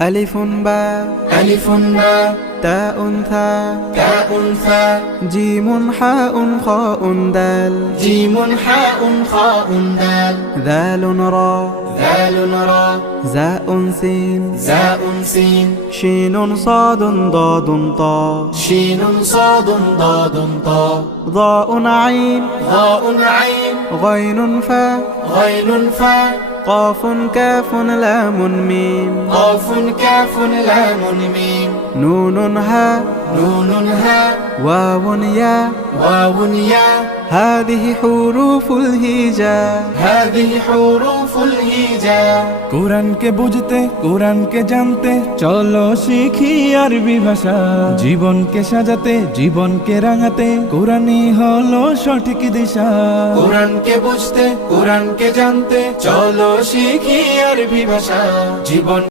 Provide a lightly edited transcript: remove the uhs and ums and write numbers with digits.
ألف باء ألف باء تاء ثاء تاء ثاء جيم حاء خاء دال جيم حاء خاء دال ذال راء ذال راء زاء سين زاء سين شين صاد ضاد طاء شين صاد ضاد طاء ضاء عين ضاء عين غين فاء غين فاء قاف كاف لام ميم قاف كاف لام ميم نون هاء نون هاء واو ياء واو ياء هذه حروف الهجاء هذه حروف الهجاء কোরআনকে বুঝতে কোরআনকে জানতে চলো শিখি আরবি ভাষা জীবনকে সাজাতে জীবনকে রাঙাতে কোরআনই হলো সঠিক দিশা কোরআনকে বুঝতে কোরআনকে জানতে চলো শিখি আরবি ভাষা জীবন